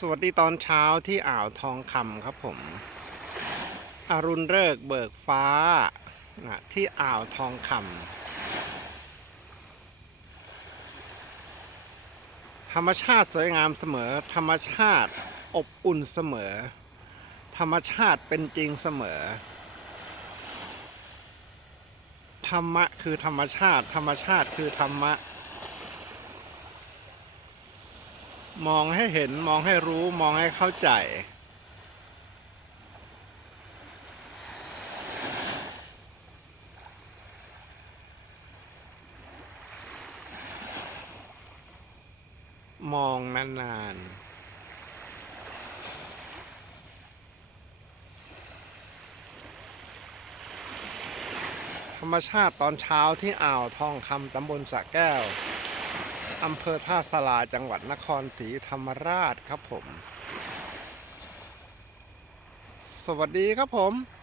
สวัสดีตอนเช้าที่อ่าวทองคำครับผม อรุณเริกเบิกฟ้านะที่อ่าวทองคำธรรมชาติสวยงามเสมอ ธรรมชาติอบอุ่นเสมอ ธรรมชาติเป็นจริงเสมอ ธรรมะคือธรรมชาติ ธรรมชาติคือธรรมะ มองให้เห็นมองให้รู้มองให้เข้าใจ มองนานๆธรรมชาติตอนเช้าที่อ่าวทองคำตำบลสะแก้ว อำเภอท่าสลาจังหวัดนครศรีธรรมราชครับผม สวัสดีครับผม